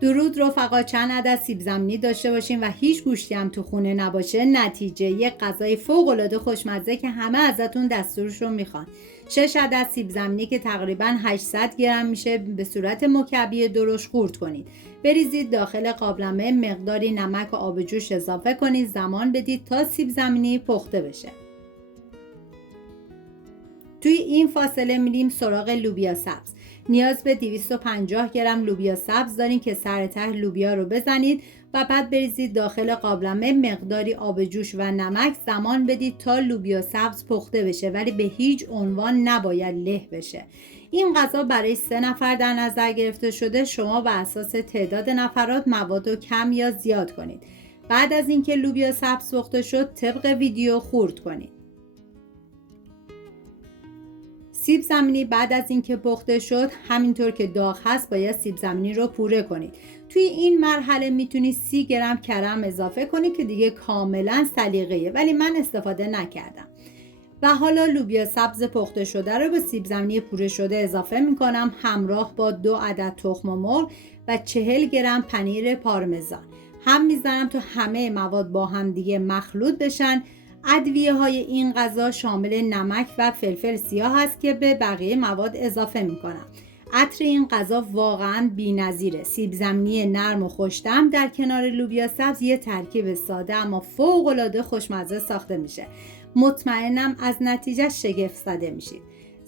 درود رفقا، چند عدد سیب زمینی داشته باشین و هیچ گوشتی هم تو خونه نباشه نتیجه یک غذای فوق العاده خوشمزه که همه ازتون دستورش رو میخوان. 6 عدد سیب زمینی که تقریبا 800 گرم میشه به صورت مکعبی درشت خورد کنید. بریزید داخل قابلمه، مقداری نمک و آب جوش اضافه کنید، زمان بدید تا سیب زمینی پخته بشه. توی این فاصله میریم سراغ لوبیا سبز. نیاز به 250 گرم لوبیا سبز دارین که سر ته لوبیا رو بزنید و بعد بریزید داخل قابلمه، مقداری آب جوش و نمک، زمان بدید تا لوبیا سبز پخته بشه ولی به هیچ عنوان نباید له بشه. این غذا برای 3 نفر در نظر گرفته شده. شما بر اساس تعداد نفرات مواد رو کم یا زیاد کنید. بعد از اینکه لوبیا سبز پخته شد طبق ویدیو خورد کنید. سیب زمینی بعد از اینکه پخته شد همینطور که داغ هست باید سیب زمینی رو پوره کنید. توی این مرحله میتونید 30 گرم کرم اضافه کنید که دیگه کاملا سلیقه‌ایه ولی من استفاده نکردم. و حالا لوبیا سبز پخته شده رو به سیب زمینی پوره شده اضافه میکنم همراه با 2 عدد تخم مرغ و 40 گرم پنیر پارمزان. هم میزنم تا همه مواد با هم دیگه مخلوط بشن. ادویه های این غذا شامل نمک و فلفل سیاه است که به بقیه مواد اضافه میکنم. عطر این غذا واقعا بی‌نظیره. سیب زمینی نرم و خوش‌طعم در کنار لوبیا سبز یه ترکیب ساده اما فوق‌العاده خوشمزه ساخته میشه. مطمئنم از نتیجه شگفت زده میشید.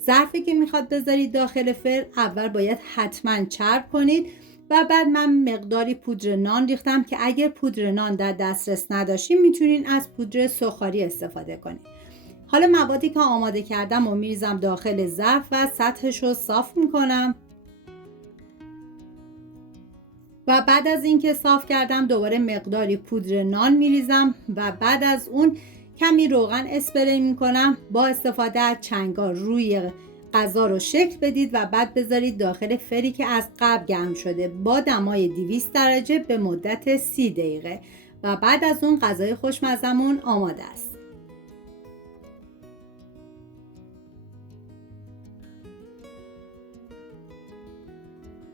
ظرفی که میخواد بذارید داخل فرن اول باید حتما چرب کنید و بعد من مقداری پودر نان ریختم که اگر پودر نان در دسترس نداشتین میتونین از پودر سوخاری استفاده کنید. حالا موادی که آماده کردم و میریزم داخل ظرف و سطحش رو صاف میکنم و بعد از اینکه صاف کردم دوباره مقداری پودر نان میریزم و بعد از اون کمی روغن اسپری میکنم. با استفاده از چنگال روی غذا رو شکل بدید و بعد بذارید داخل فری که از قبل گرم شده با دمای 200 درجه به مدت 30 دقیقه و بعد از اون غذای خوشمزمون آماده است.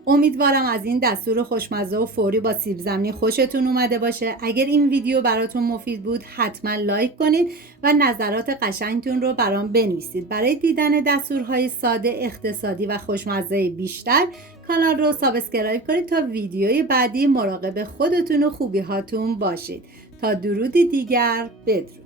امیدوارم از این دستور خوشمزه و فوری با سیب زمینی خوشتون اومده باشه. اگر این ویدیو براتون مفید بود حتما لایک کنید و نظرات قشنگتون رو برام بنویسید. برای دیدن دستورهای ساده، اقتصادی و خوشمزه بیشتر کانال رو سابسکرایب کنید تا ویدیوی بعدی مراقب خودتون و خوبی هاتون باشید. تا درودی دیگر، بدرود.